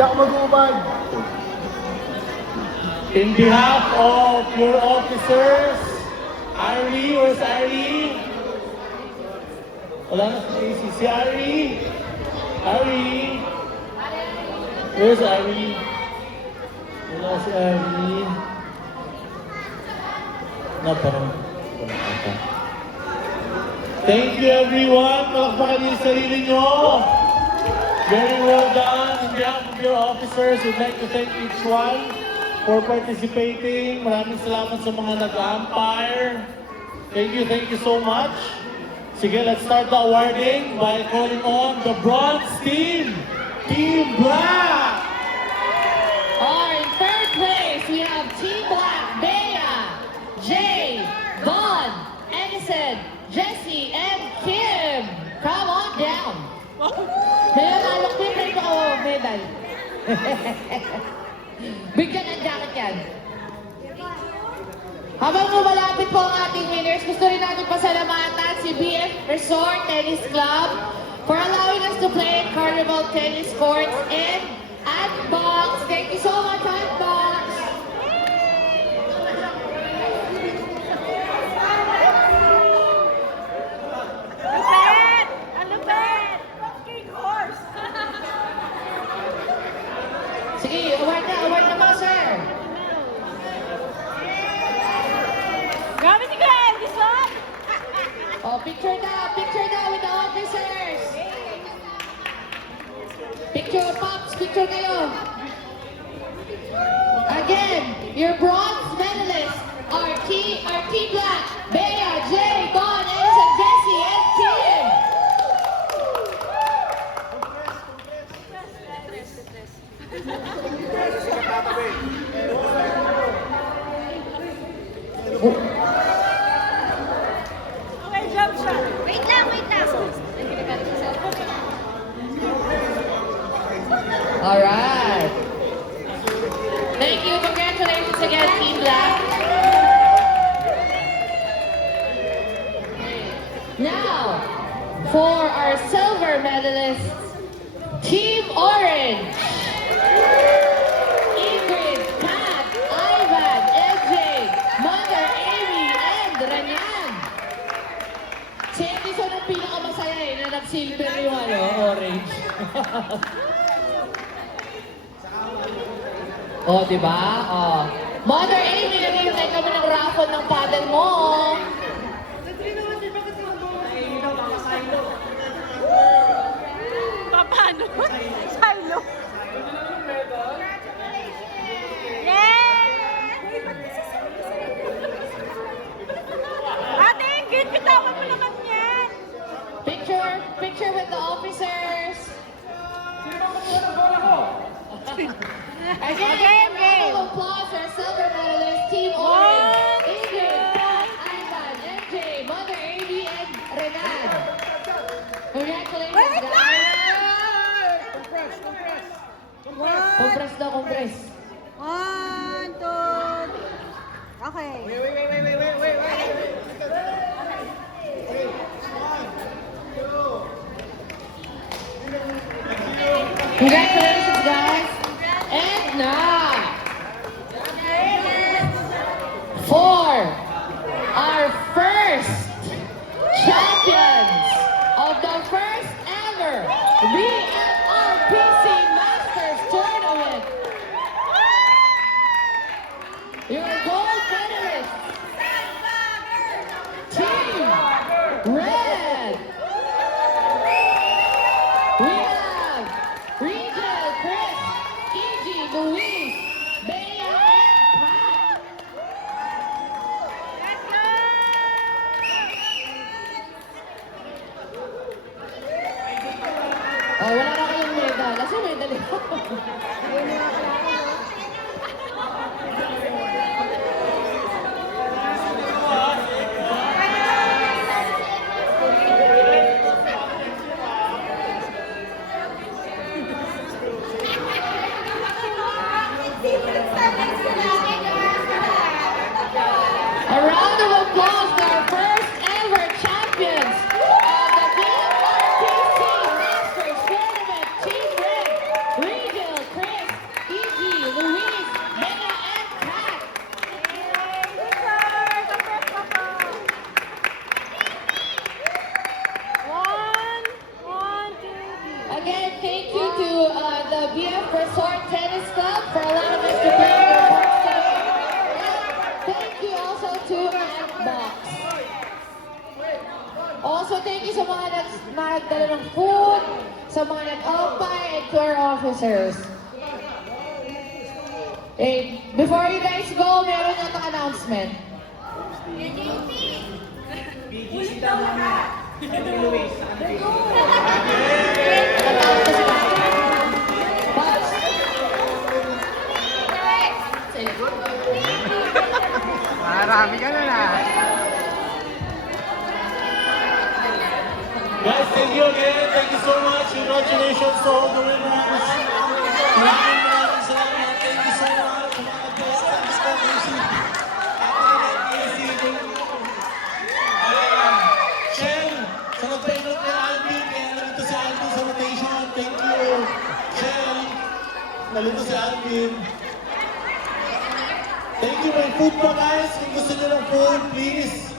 ako mag-uubad. In behalf of your officers, Ari, where's Ari? Wala na si Ari. Ari. Where's Ari? Wala si Ari. Parang wala ata. Thank you everyone. Palakpakan niyo yung sarili nyo. Very well done. On behalf of your officers, we'd like to thank each one for participating. Maraming salamat sa mga nag-umpire. Thank you so much. Sige, let's start the awarding by calling on the bronze team, Team Black! In third place, we have Team Black, Bea, Jay, Vaughn, Edison, Jesse, and Kim. Come on down. Meron alok din rin ko medal. Bigyan ng jacket yan. Habang lumalapit po ang ating winners, gusto rin natin pasalamatan si BF Resort Tennis Club for allowing us to play at Carnival Tennis Courts in Antbox. Thank you so much, Antbox! Lupet! Ang lupet! Fucking horse! Sige, award na mga sir. Grabe si Glenn! This one! Picture na with the officers. Picture kayo. Again, your bronze medalists are Team Black, Bea, Jay, Don, Edison, Jesse, and Kim. Okay, jump shot. Wait lang. All right. Thank you. Congratulations again, Team Black. Now, for our silver medalists, Team Orange. Ingrid, Pat, Ivan, MJ, Mother Amy, and Ranyan. Si Edison ang pinakamasaya na nag-silver yung orange. Diba? Mother Amy, naghihintay kami ng raffle ng paddle mo. Paano? Silo. Ate Ingrid, bitawan mo naman yan. Picture with the officers. Again, round of applause for our silver medalist, Team Orange. Ingrid, Pat, Ivan, MJ, Mother Amy, and Renan. Congratulations, guys. Compress daw, compress. 1, 2. Okay. Congratulations, guys. And now, for our first champions of the first ever BFRPC Masters Tournament, your gold medalist, Team Red. We have Regel Chris BF Resort Tennis Club for allowing us to play their parks today. And thank you also to Adbox. Also, thank you sa mga nagdala ng food, sa mga nag-ampay, and to our officers. Hey, before you guys go, meron natang announcement. Nakatawag na sila. Boss. Marami ka na na. Guys, thank you again. Thank you so much. Congratulations to all the winners. Maraming salamat. Thank you so much. Sa mga best times ko, Casey. Shell, sa nagpainot ni Alvin, kaya nalito si Alvin sa rotation. Thank you. Shell, nalito si Alvin. Thank you. May food pa guys. Kung gusto nyo ng food, please.